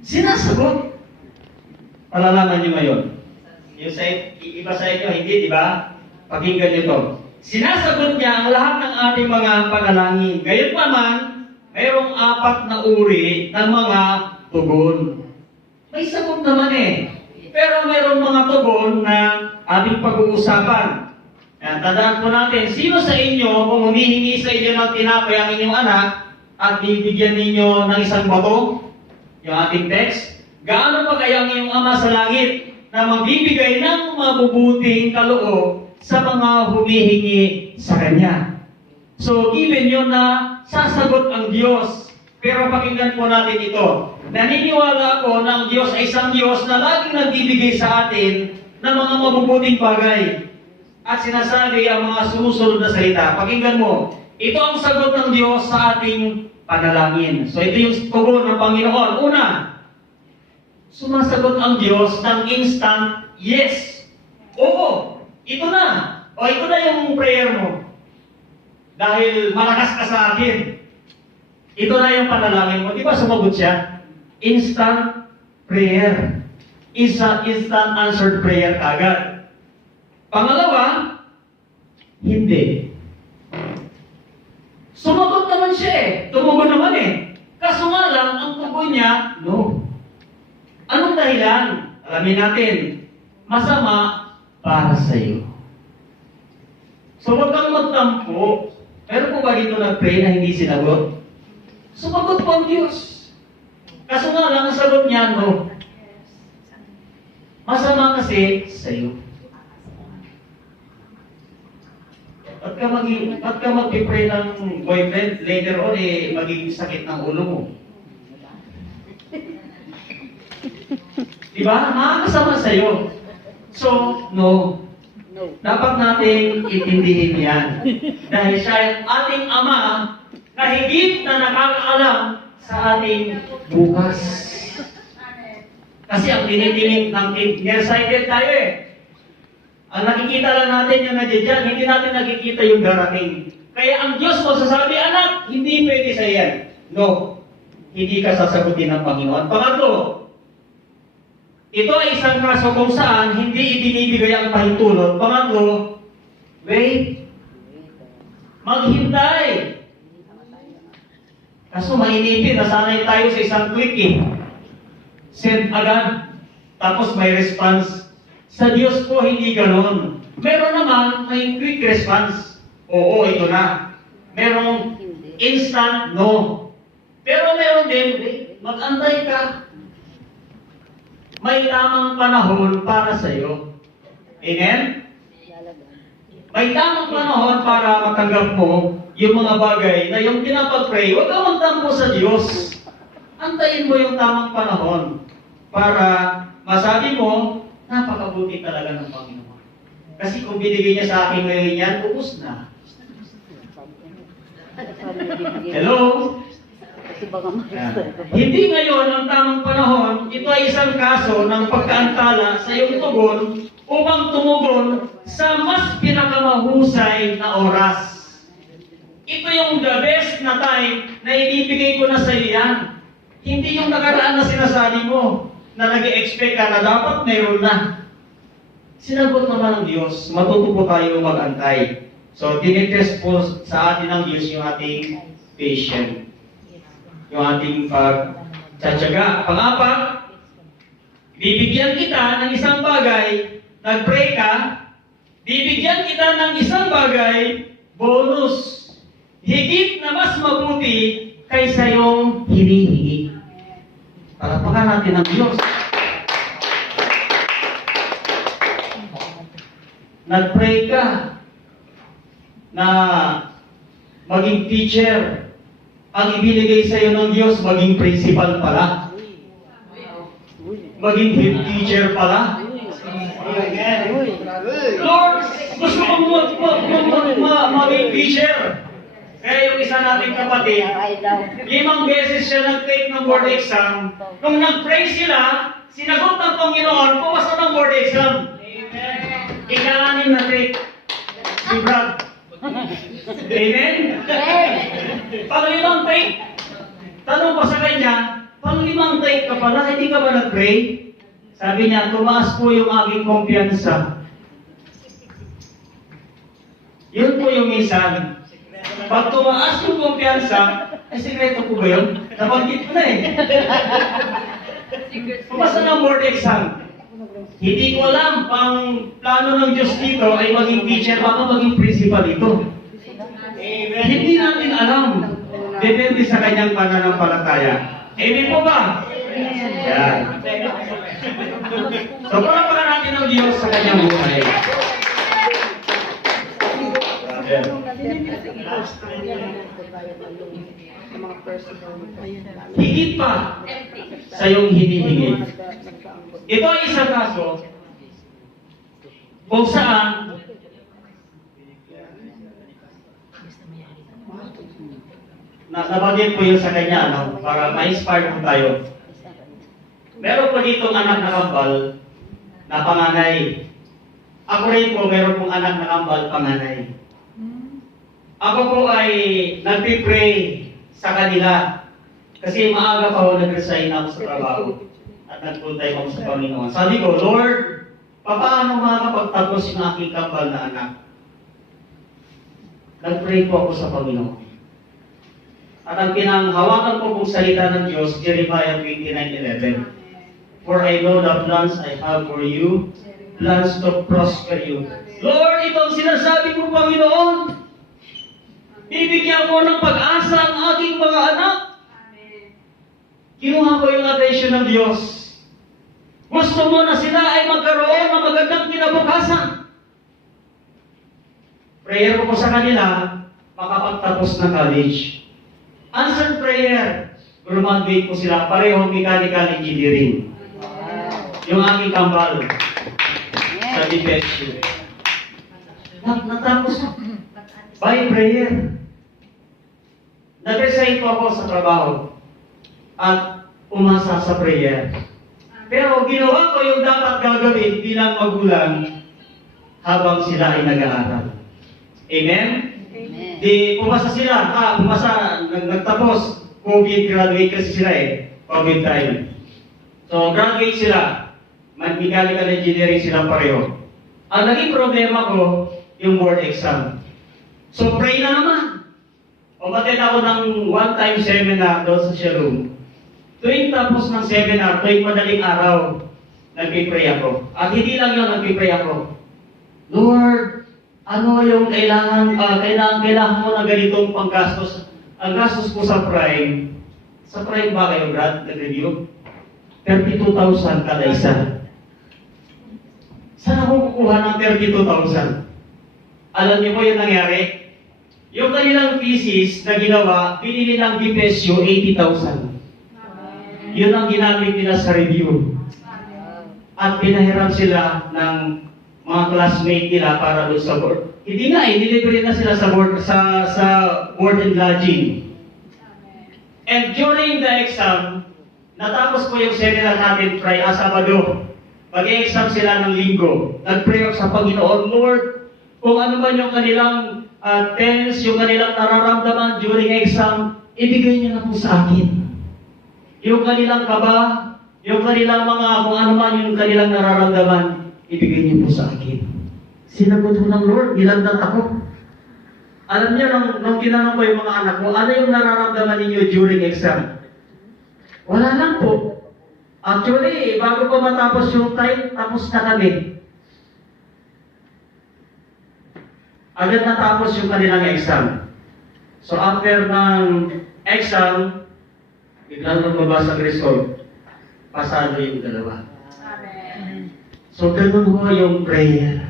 Sinasagot. Palalaman niyo ngayon. Yung sa, iba sa inyo, hindi, di ba? Pakinggan niyo to. Sinasagot niya ang lahat ng ating mga panalangin. Gayon pa man, mayroong apat na uri ng mga tugon. May sagot naman eh. Pero mayroong mga tugon na ating pag-uusapan. Yan, tandaan po natin, sino sa inyo kung humihingi sa inyo ng tinapay ang inyong anak at bibigyan ninyo ng isang bato, yung ating text, gaano pa kaya ang iyong ama sa langit na magbibigay ng mabubuting kaloob sa mga humihingi sa Kanya. So, given yun na sasagot ang Diyos. Pero pakinggan po natin ito. Naniniwala ako na ang Diyos ay isang Diyos na laging nagbibigay sa atin ng mga mabubuting bagay. At sinasabi ang mga sumusunod na salita. Pakinggan mo. Ito ang sagot ng Diyos sa ating panalangin. So ito yung tugon ng Panginoon. Una, sumasagot ang Diyos ng instant yes. Oo, ito na. O ito na yung prayer mo. Dahil malakas ka sa akin. Ito na yung panalangin mo. Di ba sumagot siya? Instant prayer. Isa instant answered prayer agad. Pangalawa, hindi. Sumagot naman siya eh. Tumugon naman eh. Kaso nga lang, ang tugon niya, no. Anong dahilan? Alamin natin. Masama para sa iyo. So huwag kang magtampo. Meron po ba dito nag-pray na hindi sinagot? Sumagot po ang Diyos. Kaso nga lang, ang sagot niya, no. Masama kasi sa iyo. At ka mag at ka magpipray ng boyfriend, later on, eh, magiging sakit ng ulo mo. Diba? Makakasama sa'yo. So, no. No. Dapat nating intindihin yan. Dahil siya ang ating ama na higit na nakakaalam sa ating bukas. Kasi ang tinitingin ng nearsighted tayo eh. Ang nakikita lang natin yung nandiyan, hindi natin nakikita yung darating. Kaya ang Diyos magsasabi, anak, hindi pwede sa yan. No, hindi ka sasagutin ng Panginoon. Pangatlo, ito ay isang kaso kung saan hindi ibinibigay ang pahintulot. Pangatlo, wait, maghintay. Kaso mainipin, nasanay tayo sa isang click eh. Send agad, tapos may response. Sa Diyos po, hindi ganon. Meron naman, may quick response. Oo, ito na. Merong instant, no. Pero meron din, mag-antay ka. May tamang panahon para sa iyo. Amen? May tamang panahon para matanggap mo yung mga bagay na yung pinapag-pray. Huwag kang magtampo sa Diyos. Antayin mo yung tamang panahon para masabi mo, napakabuti talaga ng Panginoon. Kasi kung binigay niya sa akin ngayon yan, ubus na. Hello? Ah, ma- Hindi ngayon ang tamang panahon, ito ay isang kaso ng pagkaantala sa iyong tugon upang tumugon sa mas pinakamahusay na oras. Ito yung the best na time na ibibigay ko na sa iyo yan. Hindi yung nakaraan na sinasabi mo na nag expect ka na dapat meron na. Sinagot naman ng Diyos, matuto po tayo mag-antay. So, tinitest po sa atin ng Diyos yung ating patient yung ating pagtsatsaga. Pangapat, bibigyan kita ng isang bagay, nag-pray ka, bibigyan kita ng isang bagay, bonus. Higit na mas mabuti kaysa yung hinihingi. Palapakan natin ang Diyos. Nag-pray ka na maging teacher, ang ibinigay sa iyo ng Diyos, maging principal pala. Maging head teacher pala. Lord, gusto ko mo ma- ma- ma- ma- maging teacher. Isa nating kapatid, limang beses siya nag-take ng board exam. Nung nag-pray sila, sinagot ng Panginoon, pumasa ng board exam. Ika-anim na take. Si Brad. Amen? Pag yun ang faith, tanong pa sa kanya, panglimang time ka pala, hindi ka ba nag-pray? Sabi niya, tumaas po yung aking kumpiyansa. Yun po yung minsan. Pag tumaas yung kumpiyansa, ay sikreto po ba yun? Nabanggit ko na eh. Pumasa ng board exam. Hindi ko alam, pang plano ng Diyos dito ay maging teacher, baka maging principal dito. Hindi natin alam. Depende sa kanyang pananampalataya. Amen po ba? Yan. So, palapakan natin ang Diyos sa kanyang buhay. Personal. Higit pa sa iyong hinihingi. Ito ay isang kaso kung saan na nabanggit po yun sa kanya, no? para ma-inspire po tayo. Meron po ditong anak na kambal na panganay. Ako rin po, meron pong anak na kambal panganay. Ako po ay nagpipray sa kanila kasi maaga pa ako nag-resign ako sa trabaho at time ako sa Panginoon. Sabi ko, Lord, paano makakapagtapos yung aking kambal na anak? Nag-pray po ako sa Panginoon. At ang pinanghawakan ko pong salita ng Diyos, Jeremiah 29.11. For I know the plans I have for you, plans to prosper you. Lord, ito ang sinasabi ko, Panginoon. Bibigyan ko ng pag-asa ang aking mga anak. Kinuha ko yung attention ng Diyos. Gusto mo na sila ay magkaroon ng magandang kinabukasan. Prayer ko sa kanila, makapagtapos ng college. Answered prayer, graduate po sila, parehong mechanical engineering. Yung aking kambal sa DPSU. Nat- Natapos na. By prayer. Nag-resign po ako sa trabaho at umasa sa prayer. Pero ginawa ko yung dapat gagawin bilang magulang habang sila ay nag-aaral. Amen? Amen. Di pumasa sila, ah, pumasa, nag nagtapos, COVID graduate kasi sila eh, COVID time. So graduate sila, mechanical engineering sila pareho. Ang naging problema ko, yung board exam. So pray na naman. Umatid ako ng one-time seminar doon sa showroom. Tuwing tapos ng seminar, tuwing madaling araw, nagpipray ako. At hindi lang yun, nagpipray ako. Lord, ano yung kailangan, ah, kailangan, kailangan mo na ganitong panggastos? Ang gastos ko sa Prime, sa Prime ba kayo, Brad, nag-review? 32,000 kada isa. Saan ako kukuha ng 32,000? Alam niyo po yung nangyari? Yung kanilang thesis na ginawa, binili ng Bipesyo 80,000. Yun ang ginamit nila sa review. At pinahiram sila ng mga classmate nila para doon sa board. Hindi nga, eh, nilibre na sila sa board, sa, sa board and lodging. And during the exam, natapos po yung seminar natin Friday, ah, Sabado. Mag-exam sila ng linggo. Nag-pray ako sa Panginoon, Lord, kung ano man yung kanilang uh, tense, yung kanilang nararamdaman during exam, ibigay niyo na po sa akin. Yung kanilang kaba, yung kanilang mga, kung ano man yung kanilang nararamdaman, ibigay niyo po sa akin. Sinagot ko ng Lord, nilandan ako. Alam niyo, nung, nung ginanong ko yung mga anak ko, ano yung nararamdaman ninyo during exam? Wala lang po. Actually, bago pa matapos yung time, tapos na kami. Agad natapos yung kanilang exam. So after ng exam, biglang lumabas ang result. Pasado yung dalawa. So ganun ho yung prayer.